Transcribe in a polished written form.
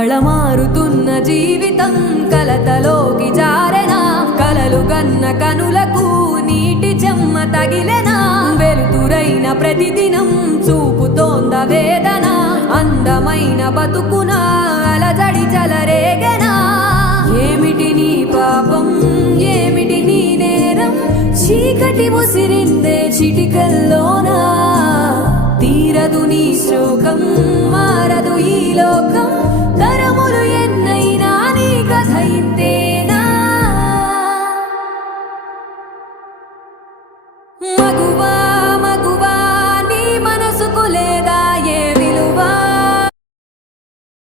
కళమారుతున్న జీవితం కలతలోకి జారెనా కలలు గన్న కనులకు నీటి చెమ్మ తగిలెనా వెలుతురైన ప్రతిదినం చూపుతోంద వేదన అందమైన బతుకున అలజడి చలరేగెనా ఏమిటి నీ పాపం ఏమిటి నీ నేరం చీకటి ముసిరిందే చిటికల్లోనా తీరదు నీ శోకం మారదు ఈ లోకం